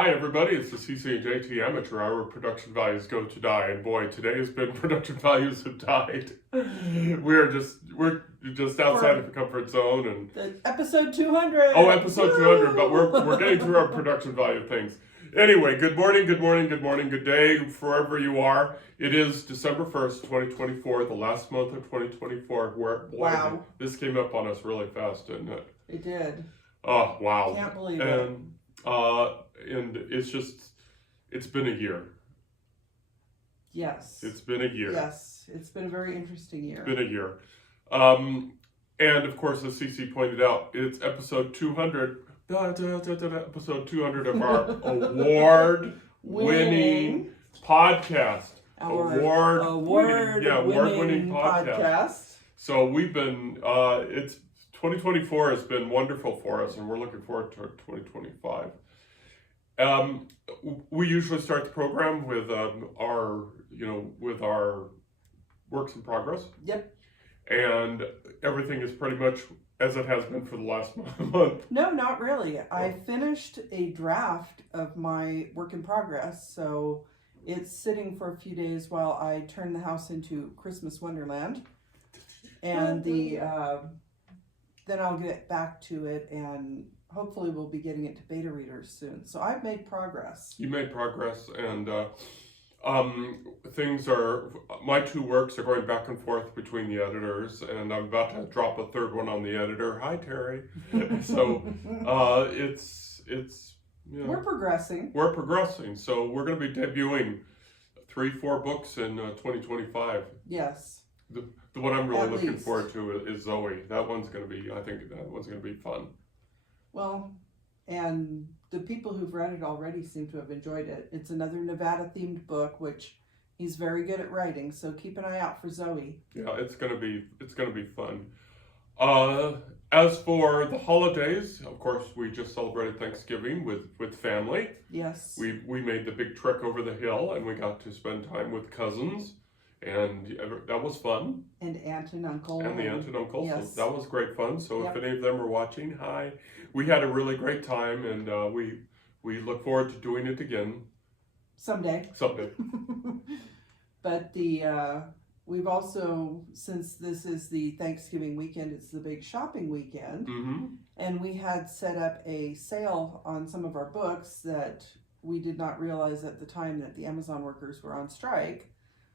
Hi everybody, it's the CC and JT Amateur Hour. Production values go to die, and boy, today has been production values have died. We're just outside of the comfort zone, and episode 200. Oh, episode 200, but we're getting through our production value things. Anyway, good morning, good day, wherever you are. It is December 1st, 2024, the last month of 2024. Wow. This came up on us really fast, didn't it? It did. Oh, wow. Can't believe it. And it's been a year. Yes. It's been a year. Yes, it's been a very interesting year. It's been a year. And of course, as CC pointed out, it's episode 200. Episode 200 of our award-winning podcast. Award-winning podcast. So we've been, 2024 has been wonderful for us, and we're looking forward to 2025. We usually start the program with our works in progress. Yep. And everything is pretty much as it has been for the last month. No, not really. I finished a draft of my work in progress, so it's sitting for a few days while I turn the house into Christmas Wonderland. And then I'll get back to it, and hopefully we'll be getting it to beta readers soon. So I've made progress. You made progress, and my two works are going back and forth between the editors, and I'm about to drop a third one on the editor. Hi, Terry. So it's we're progressing. We're progressing. So we're going to be debuting 3-4 books in 2025. Yes. The one I'm really looking forward to is Zoe. I think that one's going to be fun. Well, and the people who've read it already seem to have enjoyed it. It's another Nevada-themed book, which he's very good at writing. So keep an eye out for Zoe. Yeah, it's gonna be fun. As for the holidays, of course, we just celebrated Thanksgiving with family. Yes. We made the big trek over the hill, and we got to spend time with cousins, and that was fun. And aunt and uncle. And the aunt and uncle. Yes. So that was great fun. So Yep. if any of them are watching, hi. We had a really great time, and we look forward to doing it again. Someday. But we've also, since this is the Thanksgiving weekend, it's the big shopping weekend. Mm-hmm. And we had set up a sale on some of our books that we did not realize at the time that the Amazon workers were on strike.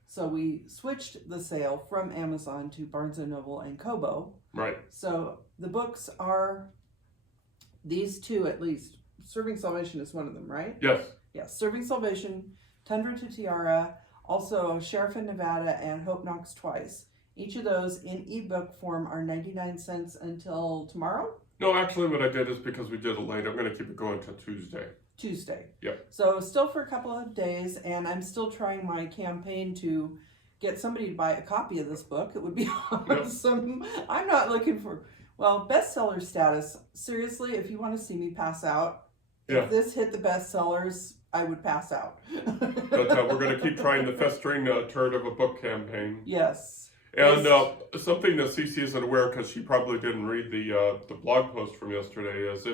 So we switched the sale from Amazon to Barnes & Noble and Kobo. Right. So the books are these two at least. Serving Salvation is one of them, right? Yes. Yes. Serving Salvation, Tundra to Tiara, also Sheriff in Nevada, and Hope Knocks Twice. Each of those in ebook form are 99 cents until tomorrow? No, actually what I did is because we did it late, I'm going to keep it going until Tuesday. Yep. So still for a couple of days, and I'm still trying my campaign to get somebody to buy a copy of this book. It would be awesome. Yep. I'm not looking for, bestseller status. Seriously, if you want to see me pass out, if this hit the bestsellers, I would pass out. But we're going to keep trying the festering turd of a book campaign. Yes. And something that CC isn't aware, because she probably didn't read the blog post from yesterday, is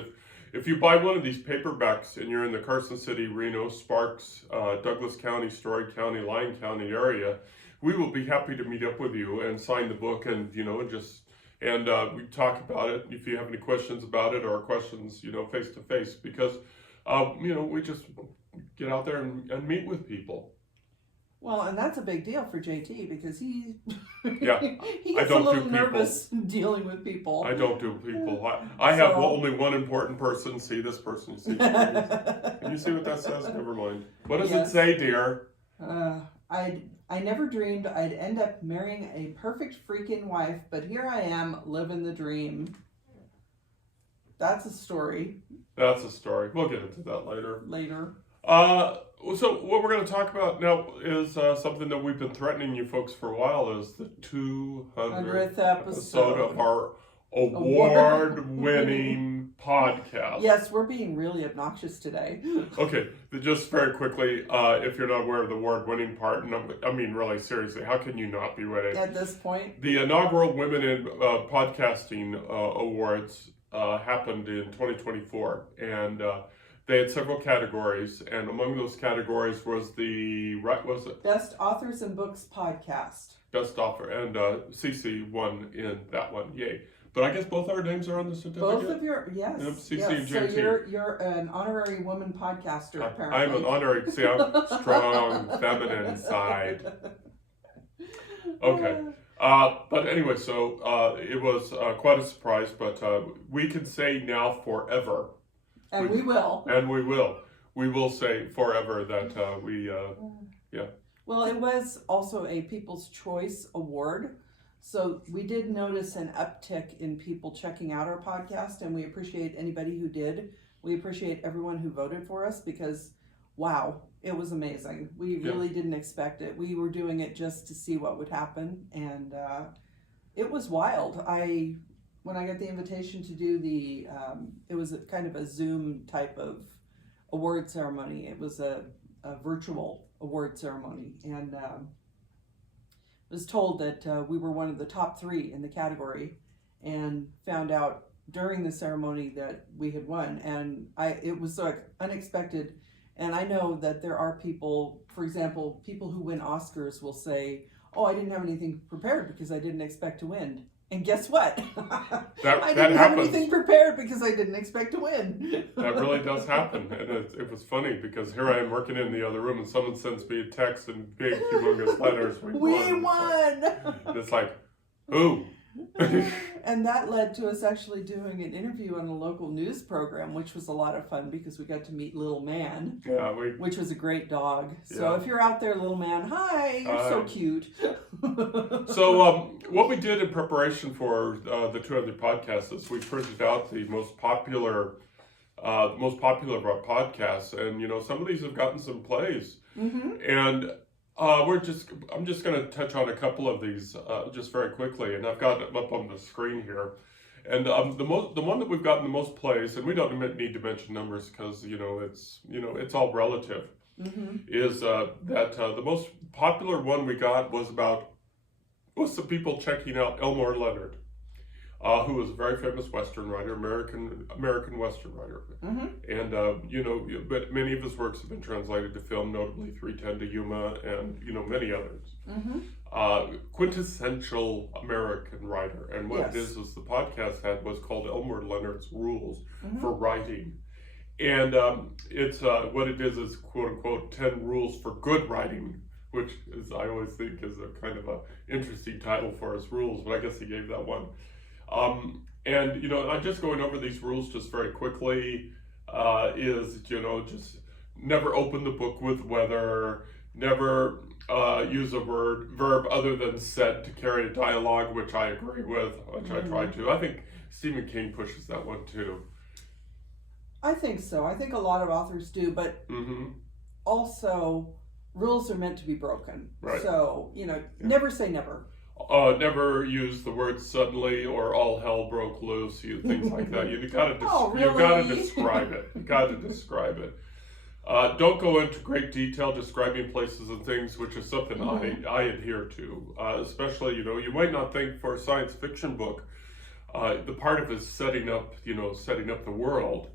if you buy one of these paperbacks and you're in the Carson City, Reno, Sparks, Douglas County, Story County, Lyon County area, we will be happy to meet up with you and sign the book, and we talk about it if you have any questions about it, or questions face to face, because we just get out there and meet with people. Well, and that's a big deal for JT, because he he gets a little nervous dealing with people. I don't do people. I have only one important person. See this person. See Can you see what that says? Never mind. What does it say, dear? I never dreamed I'd end up marrying a perfect freaking wife, but here I am living the dream. That's a story. We'll get into that later. So what we're going to talk about now is something that we've been threatening you folks for a while, is the 200th episode of our award-winning podcast. Yes, we're being really obnoxious today. Okay, just very quickly, if you're not aware of the award-winning part, really seriously, how can you not be ready? At this point? The inaugural Women in Podcasting Awards happened in 2024, and They had several categories, and among those categories was Best Authors and Books Podcast. Best Author, and Cece won in that one. Yay! But I guess both our names are on the certificate. Both of your yes. Yep, CC yes. and JT. So you're an honorary woman podcaster. Apparently, I'm an honorary. See, I'm strong, feminine side. Okay. But anyway, so it was quite a surprise. But we can say now forever. And we will. And we will. We will say forever that yeah. Well, it was also a People's Choice Award. So we did notice an uptick in people checking out our podcast, and we appreciate anybody who did. We appreciate everyone who voted for us because, wow, it was amazing. We really didn't expect it. We were doing it just to see what would happen, and it was wild. When I got the invitation to do it was kind of a Zoom type of award ceremony. It was a virtual award ceremony, and was told that we were one of the top 3 in the category, and found out during the ceremony that we had won. And it was so unexpected. And I know that there are people, for example, people who win Oscars will say, "Oh, I didn't have anything prepared because I didn't expect to win." And guess what? I didn't have anything prepared because I didn't expect to win. That really does happen. And it was funny because here I am working in the other room and someone sends me a text in big, humongous letters. We won! And it's like, ooh. And that led to us actually doing an interview on a local news program, which was a lot of fun because we got to meet Little Man, which was a great dog. So if you're out there, Little Man, hi, you're so cute. So what we did in preparation for the 200 podcasts is we printed out the most popular of our podcasts, and some of these have gotten some plays, and I'm just going to touch on a couple of these just very quickly, and I've got them up on the screen here. And the one that we've gotten the most plays, and we don't need to mention numbers because it's all relative, is that the most popular one we got was some people checking out Elmore Leonard, who was a very famous Western writer, American Western writer, and but many of his works have been translated to film, notably 3:10 to Yuma, and many others. Quintessential American writer, and what it is the podcast was called Elmore Leonard's Rules for Writing, and it's what it is quote unquote 10 rules for good writing, which is I always think is a kind of a interesting title for his rules, but I guess he gave that one. And I'm just going over these rules just very quickly. Is just never open the book with whether, never use a verb other than said to carry a dialogue, which I agree with, which I try to. I think Stephen King pushes that one too. I think so. I think a lot of authors do, but also rules are meant to be broken. Right. So never say never. Never use the word suddenly or all hell broke loose, things like that. You gotta describe it. You gotta describe it. Don't go into great detail describing places and things, which is something I adhere to. Especially, you might not think for a science fiction book, the part of it is setting up the world.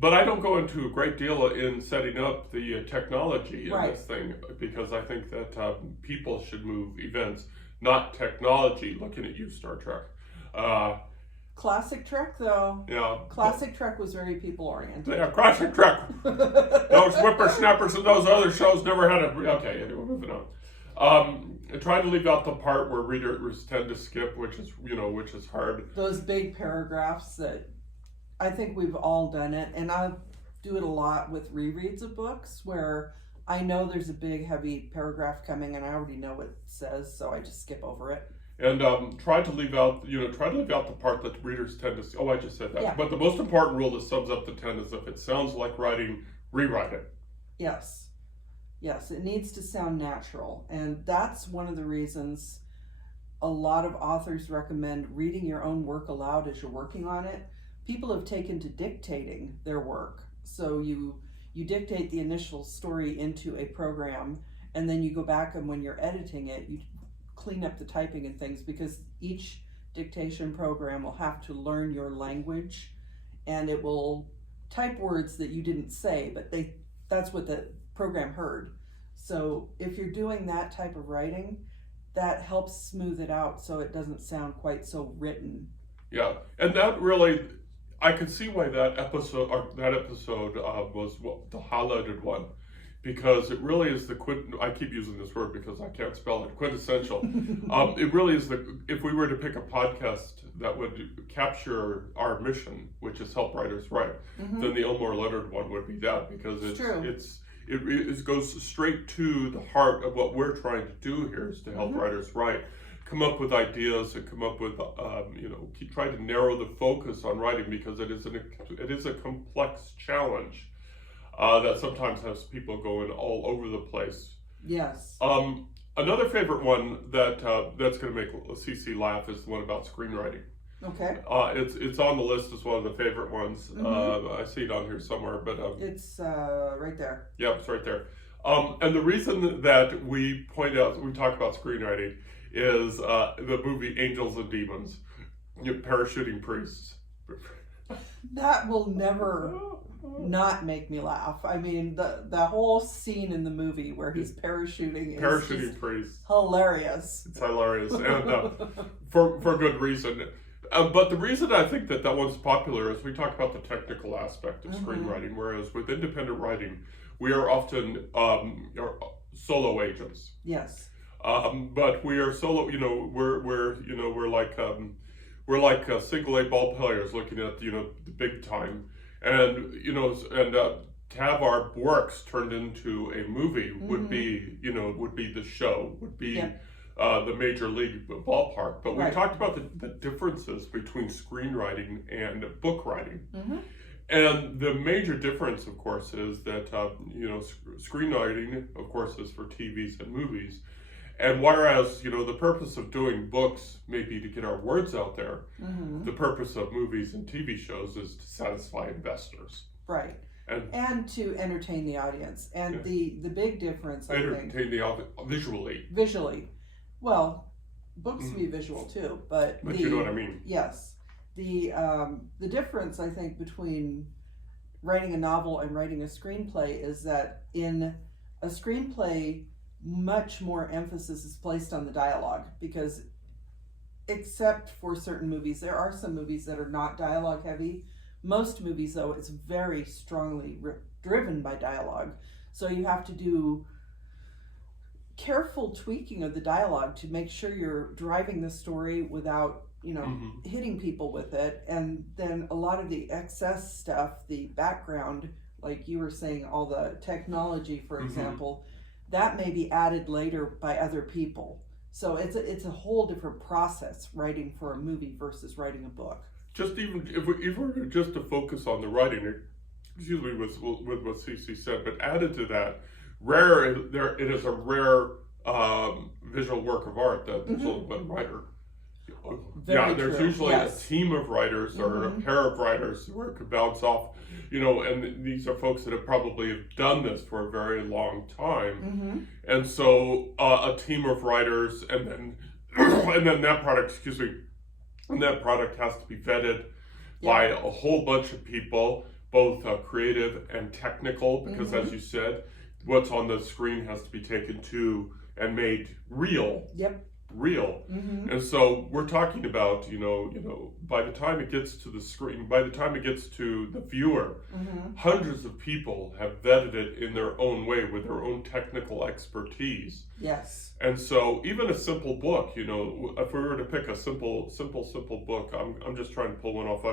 But I don't go into a great deal in setting up the technology in this thing, because I think that people should move events, not technology. Looking at you, Star Trek. Classic Trek, though. Yeah. Classic Trek was very people-oriented. Yeah, Classic Trek. Those whippersnappers and those other shows never had a... Okay, anyway, moving on. I try to leave out the part where readers tend to skip, which is hard. Those big paragraphs that... I think we've all done it, and I do it a lot with rereads of books where I know there's a big, heavy paragraph coming, and I already know what it says, so I just skip over it. And try to leave out the part that readers tend to. Oh, I just said that. Yeah. But the most important rule that sums up the 10 is if it sounds like writing, rewrite it. Yes, it needs to sound natural, and that's one of the reasons a lot of authors recommend reading your own work aloud as you're working on it. People have taken to dictating their work. So you dictate the initial story into a program, and then you go back, and when you're editing it, you clean up the typing and things, because each dictation program will have to learn your language, and it will type words that you didn't say, but that's what the program heard. So if you're doing that type of writing, that helps smooth it out so it doesn't sound quite so written. Yeah, and that really, I can see why that episode was the highlighted one, because it really is I keep using this word because I can't spell it, quintessential. It really is if we were to pick a podcast that would capture our mission, which is help writers write, then the Elmore Leonard one would be that, because it goes straight to the heart of what we're trying to do here, is to help writers write, come up with ideas, and come up with try to narrow the focus on writing, because it is a complex challenge that sometimes has people going all over the place. Yes. Another favorite one that's going to make CC laugh is the one about screenwriting. Okay. It's on the list as one of the favorite ones. I see it on here somewhere, but it's right there. Yeah, it's right there. And the reason that we talk about screenwriting is the movie Angels and Demons, parachuting priests. That will never not make me laugh. I mean, the whole scene in the movie where he's parachuting is priests. Hilarious. It's hilarious, and for good reason. But the reason I think that one's popular is we talk about the technical aspect of screenwriting, whereas with independent writing, we are often solo agents. Yes. But we are solo. We're like single A ball players looking at the big time, and to have our works turned into a movie would be the show, would be the major league ballpark. But we talked about the differences between screenwriting and book writing. And the major difference, of course, is that screenwriting, of course, is for TVs and movies. And whereas, the purpose of doing books may be to get our words out there, the purpose of movies and TV shows is to satisfy investors. Right. And to entertain the audience. And the big difference, I think... Entertain the audience visually. Visually. Well, books can be visual too, but you know what I mean. Yes. The difference, I think, between writing a novel and writing a screenplay is that in a screenplay, much more emphasis is placed on the dialogue, because except for certain movies, there are some movies that are not dialogue heavy. Most movies, though, it's very strongly driven by dialogue. So you have to do careful tweaking of the dialogue to make sure you're driving the story without hitting people with it. And then a lot of the excess stuff, the background, like you were saying, all the technology, for example, that may be added later by other people. So it's a whole different process, writing for a movie versus writing a book. Just even if we were just to focus on the writing, with what CC said, but added to that, it is a rare visual work of art that there's only one writer. There's usually a team of writers or a pair of writers where it could bounce off, and these are folks that have probably done this for a very long time. And so a team of writers, and then that product, and that product has to be vetted by a whole bunch of people, both creative and technical, because as you said, what's on the screen has to be taken to and made real. Real. And so we're talking about, by the time it gets to the screen, by the time it gets to the viewer, hundreds of people have vetted it in their own way with their own technical expertise. Yes. And so even a simple book, if we were to pick a simple book, I'm just trying to pull one off.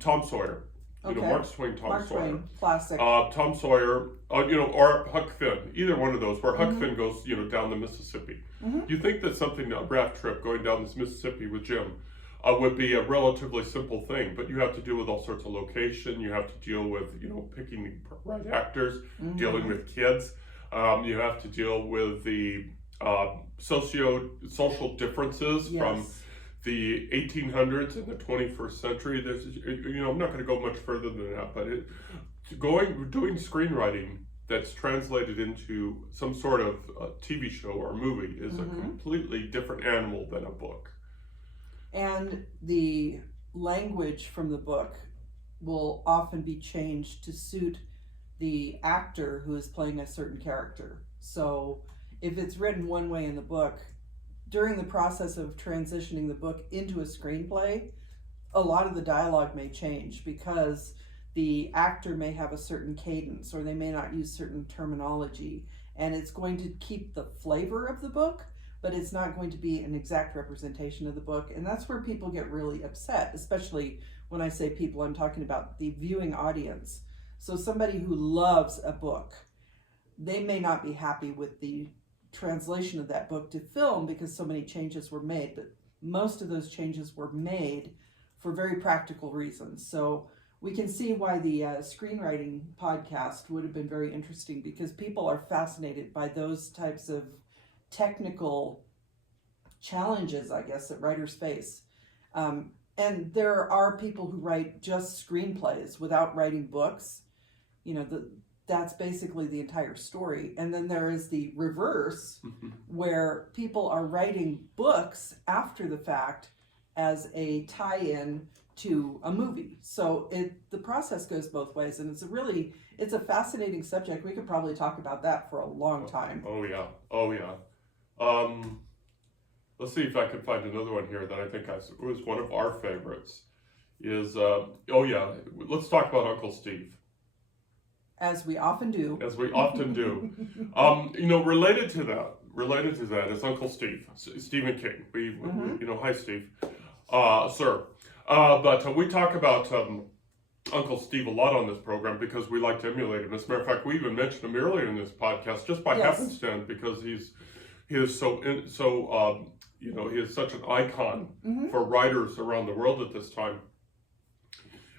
Tom Sawyer. Mark Twain, Tom Sawyer. Twain, classic. Tom Sawyer, or Huck Finn, either one of those, where Huck Finn goes, down the Mississippi. You think that a raft trip going down this Mississippi with Jim would be a relatively simple thing, but you have to deal with all sorts of location, you have to deal with, picking the right actors, dealing with kids, you have to deal with the social differences from the 1800s and the 21st century. There's, I'm not going to go much further than that, but doing screenwriting that's translated into some sort of TV show or movie is a completely different animal than a book. And the language from the book will often be changed to suit the actor who is playing a certain character. So if it's written one way in the book, during the process of transitioning the book into a screenplay, a lot of the dialogue may change because the actor may have a certain cadence or they may not use certain terminology, and it's going to keep the flavor of the book, but it's not going to be an exact representation of the book. And that's where people get really upset, especially when I say people, I'm talking about the viewing audience. So somebody who loves a book, they may not be happy with the translation of that book to film because so many changes were made, but most of those changes were made for very practical reasons. So we can see why the screenwriting podcast would have been very interesting, because people are fascinated by those types of technical challenges, I guess, that writers face. And there are people who write just screenplays without writing books. You know, that's basically the entire story. And then there is the reverse, where people are writing books after the fact as a tie-in to a movie. So the process goes both ways, and it's a fascinating subject. We could probably talk about that for a long time. Oh yeah. Let's see if I can find another one here that I think was one of our favorites. Let's talk about Uncle Steve. As we often do. As we often do. Related to that is Uncle Steve, Stephen King. We hi Steve, sir. But we talk about Uncle Steve a lot on this program because we like to emulate him. As a matter of fact, we even mentioned him earlier in this podcast just by happenstance, because he is such an icon for writers around the world at this time.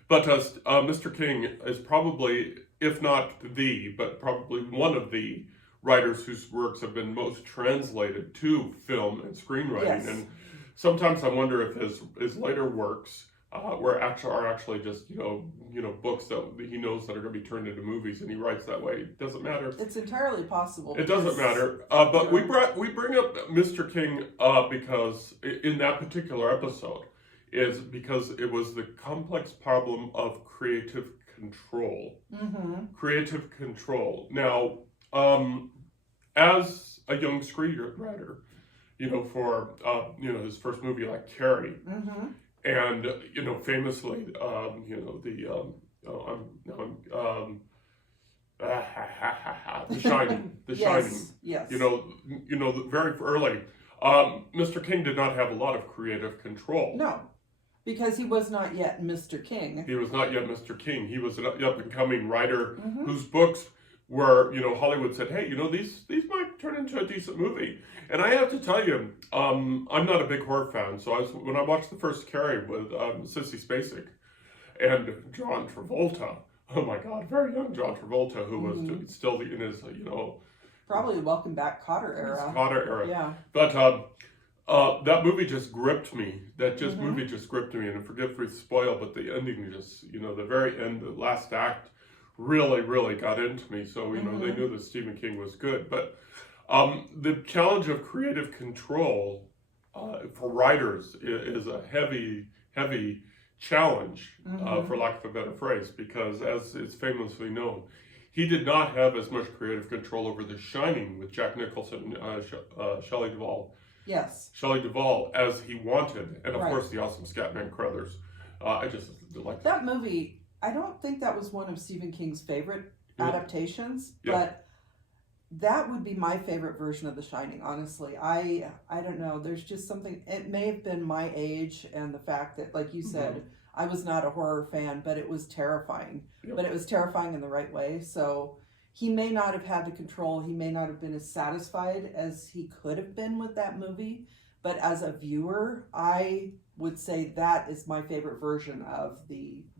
But Mr. King is probably, if not but probably one of the writers whose works have been most translated to film and screenwriting. Yes. And sometimes I wonder if his later works are actually just books that he knows that are going to be turned into movies, and he writes that way. It doesn't matter. It's entirely possible. It doesn't matter. But we bring up Mr. King because in that particular episode is because it was the complex problem of creative control. Creative control. Now, as a young screenwriter, for his first movie like Carrie, and famously, The Shining, Yes. very early. Mr. King did not have a lot of creative control. No, because he was not yet Mr. King. He was not yet Mr. King. He was an up-and-coming writer whose books were, Hollywood said, hey, these might turn into a decent movie. And I have to tell you, I'm not a big horror fan. So when I watched the first Carrie with Sissy Spacek and John Travolta, oh my God, very young John Travolta, who was still in his, probably Welcome Back Kotter era. Yeah. But that movie just gripped me. Movie just gripped me. And forgive for the spoil, but the ending just, the very end, the last act, really, really got into me. So, they knew that Stephen King was good. But the challenge of creative control for writers is a heavy, heavy challenge, for lack of a better phrase, because as is famously known, he did not have as much creative control over The Shining with Jack Nicholson, Shelley Duvall. Yes. Shelley Duvall as he wanted, and of course the awesome Scatman Crothers. I just like that movie. I don't think that was one of Stephen King's favorite adaptations, but that would be my favorite version of The Shining, honestly. I don't know. There's just something, it may have been my age and the fact that, like you said, I was not a horror fan, but it was terrifying. But it was terrifying in the right way. So he may not have had the control. He may not have been as satisfied as he could have been with that movie. But as a viewer, I would say that is my favorite version of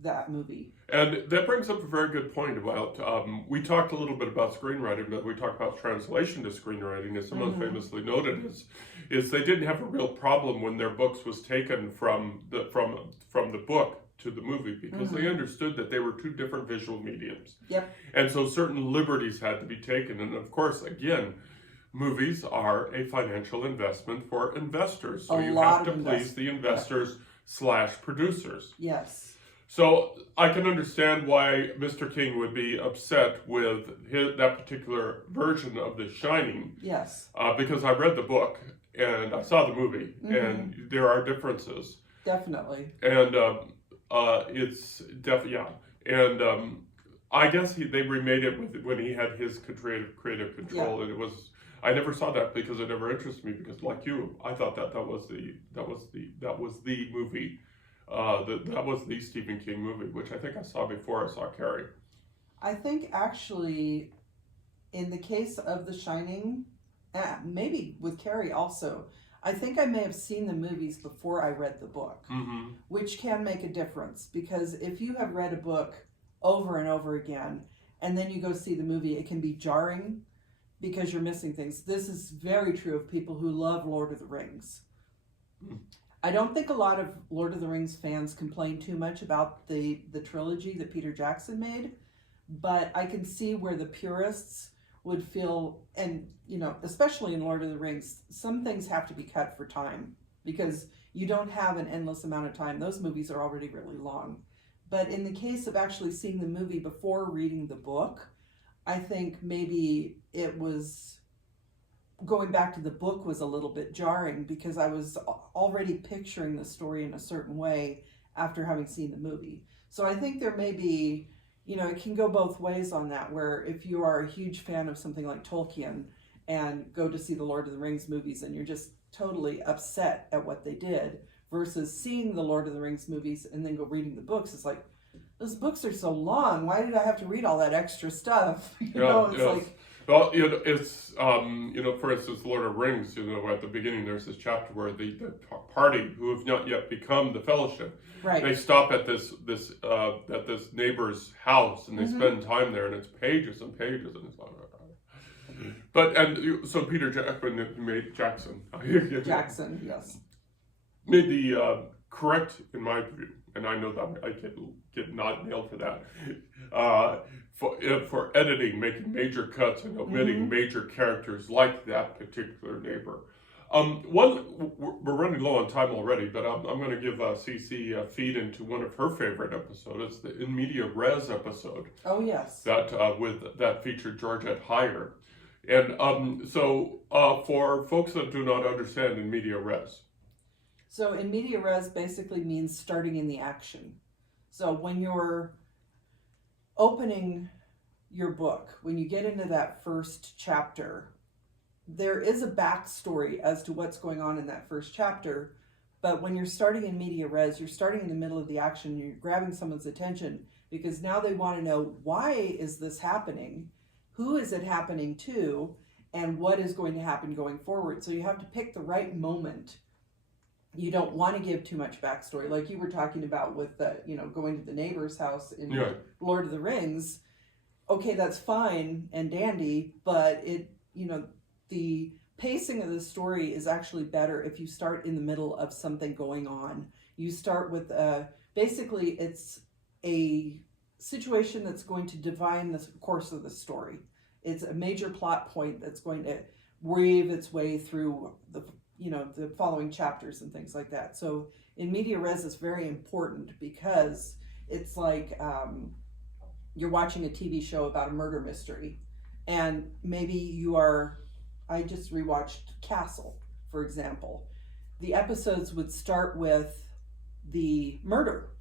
that movie. And that brings up a very good point about, we talked a little bit about screenwriting, but we talked about translation to screenwriting, as someone famously noted, is they didn't have a real problem when their books was taken from the book to the movie, because they understood that they were two different visual mediums. Yep. And so certain liberties had to be taken. And of course, again, movies are a financial investment for investors. So you have to please the investors / producers. Yes. So I can understand why Mr. King would be upset with that particular version of The Shining, Yes. because I read the book and I saw the movie, and there are differences. Definitely. And it's yeah. And I guess they remade it when he had his creative control, and it was. I never saw that because it never interested me. Because like you, I thought that was the movie. That was the Stephen King movie, which I think I saw before I saw Carrie. I think actually, in the case of The Shining, maybe with Carrie also, I think I may have seen the movies before I read the book, which can make a difference, because if you have read a book over and over again and then you go see the movie, it can be jarring because you're missing things. This is very true of people who love Lord of the Rings. I don't think a lot of Lord of the Rings fans complain too much about the trilogy that Peter Jackson made, but I can see where the purists would feel, and especially in Lord of the Rings, some things have to be cut for time because you don't have an endless amount of time. Those movies are already really long. But in the case of actually seeing the movie before reading the book, I think maybe it was going back to the book was a little bit jarring because I was already picturing the story in a certain way after having seen the movie. So I think there may be, it can go both ways on that, where if you are a huge fan of something like Tolkien and go to see the Lord of the Rings movies and you're just totally upset at what they did, versus seeing the Lord of the Rings movies and then go reading the books, it's like, those books are so long. Why did I have to read all that extra stuff? Like... Well, it's, for instance, Lord of the Rings, at the beginning there's this chapter where the party, who have not yet become the Fellowship, right, they stop at this neighbor's house and they spend time there, and it's pages and pages, and it's like, so Peter Jackson made Jackson, yes, made the correct, in my view, and I know that I get not nailed for that, for editing, making major cuts and omitting major characters like that particular neighbor. We're running low on time already, but I'm going to give Cece a feed into one of her favorite episodes. It's the In Media Res episode. Oh yes. That featured Georgette Heyer. And so for folks that do not understand In Media Res. So in media res basically means starting in the action. So when you're opening your book, when you get into that first chapter, there is a backstory as to what's going on in that first chapter. But when you're starting in media res, you're starting in the middle of the action, you're grabbing someone's attention because now they want to know, why is this happening? Who is it happening to? And what is going to happen going forward? So you have to pick the right moment. You don't want to give too much backstory, like you were talking about with the, going to the neighbor's house in Lord of the Rings. Okay, that's fine and dandy, but the pacing of the story is actually better if you start in the middle of something going on. You start with basically it's a situation that's going to define the course of the story. It's a major plot point that's going to weave its way through the following chapters and things like that. So in media res is very important because it's like you're watching a TV show about a murder mystery, and maybe I just rewatched Castle, for example. The episodes would start with the murder.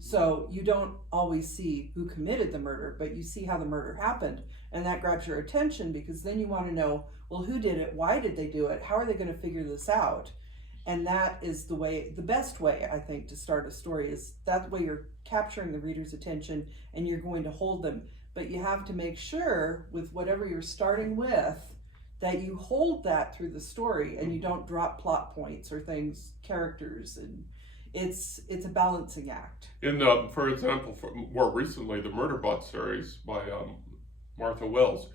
So you don't always see who committed the murder, but you see how the murder happened, and that grabs your attention because then you want to know, well, who did it? Why did they do it? How are they going to figure this out? And that is the best way, I think, to start a story is that way you're capturing the reader's attention and you're going to hold them. But you have to make sure with whatever you're starting with that you hold that through the story and you don't drop plot points or characters, and it's a balancing act. For example, more recently, the Murderbot series by Martha Wells.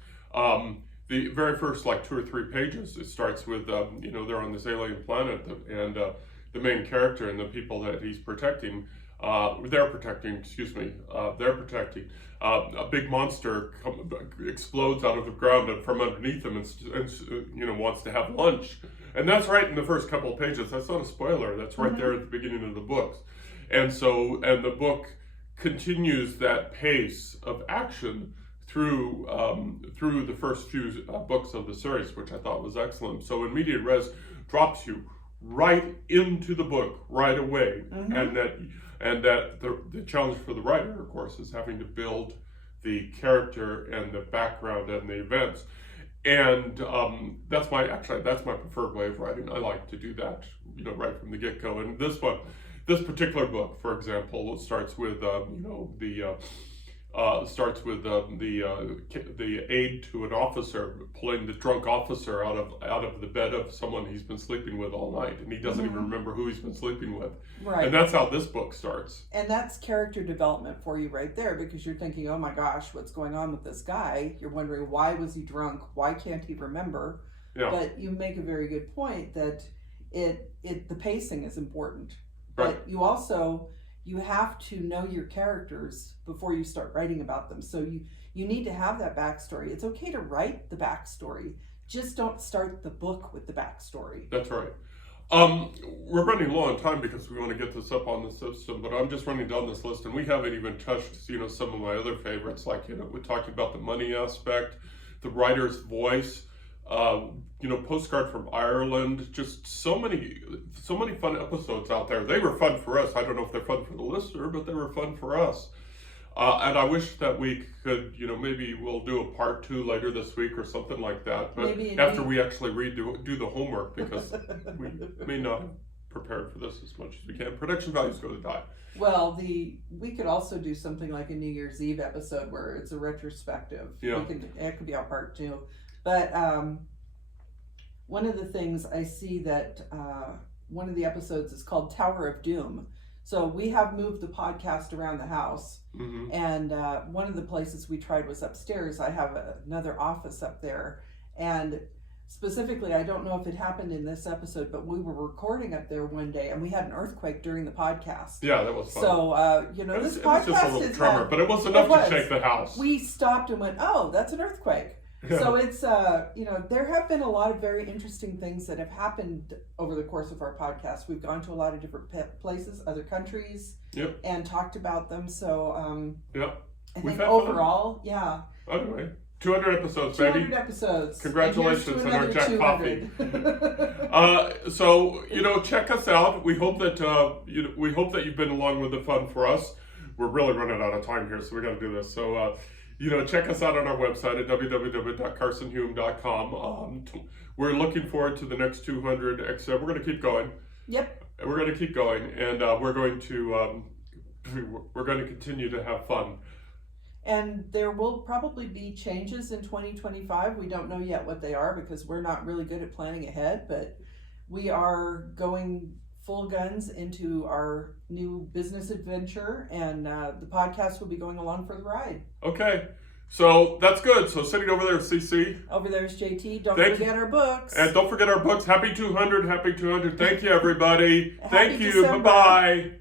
The very first 2 or 3 pages, it starts with they're on this alien planet, and the main character and the people that he's protecting. They're protecting. A big monster explodes out of the ground and from underneath him, and wants to have lunch. And that's right in the first couple of pages. That's not a spoiler. That's right there at the beginning of the books. And the book continues that pace of action through the first few books of the series, which I thought was excellent. So in medias res drops you right into the book right away, and that the challenge for the writer, of course, is having to build the character and the background and the events. And that's my preferred way of writing. I like to do that, right from the get-go. And this particular book, for example, starts with the aide to an officer pulling the drunk officer out of the bed of someone he's been sleeping with all night, and he doesn't even remember who he's been sleeping with. Right. And that's how this book starts. And that's character development for you right there, because you're thinking, oh my gosh, what's going on with this guy? You're wondering, why was he drunk? Why can't he remember? Yeah. But you make a very good point that the pacing is important. Right. But you have to know your characters before you start writing about them. So you need to have that backstory. It's okay to write the backstory. Just don't start the book with the backstory. That's right. We're running low on time because we want to get this up on the system, but I'm just running down this list, and we haven't even touched, some of my other favorites, like, we talked about the money aspect, the writer's voice, Postcard from Ireland, just so many fun episodes out there. They were fun for us. I don't know if they're fun for the listener, but they were fun for us. And I wish that we could, maybe we'll do a part 2 later this week or something like that. But after we actually do the homework, because we may not have prepared for this as much as we can. Production values go to die. Well, we could also do something like a New Year's Eve episode where it's a retrospective. Yeah. It could be our part 2. But one of the things I see that one of the episodes is called Tower of Doom. So we have moved the podcast around the house, and one of the places we tried was upstairs. I have another office up there, and specifically, I don't know if it happened in this episode, but we were recording up there one day, and we had an earthquake during the podcast. Yeah, that was fun. So, this podcast was just a little tremor, but it was enough to shake the house. We stopped and went, oh, that's an earthquake. Yeah. So it's, there have been a lot of very interesting things that have happened over the course of our podcast. We've gone to a lot of different places, other countries, and talked about them. So, I think overall, Anyway, 200 episodes, 200 baby. episodes. Congratulations on our Jack 200. Coffee. So, check us out. We hope that you've been along with the fun for us. We're really running out of time here, so we got to do this. So, check us out on our website at www.carsonhume.com. We're looking forward to the next 200 episodes. We're going to keep going. Yep. We're going to keep going, and we're going to continue to have fun. And there will probably be changes in 2025. We don't know yet what they are because we're not really good at planning ahead, but we are going full guns into our new business adventure, and the podcast will be going along for the ride. Okay, so that's good. So sitting over there is CC. Over there is JT. Don't forget our books. And don't forget our books. Happy 200, happy 200. Thank you, everybody. Thank you. December. Bye-bye.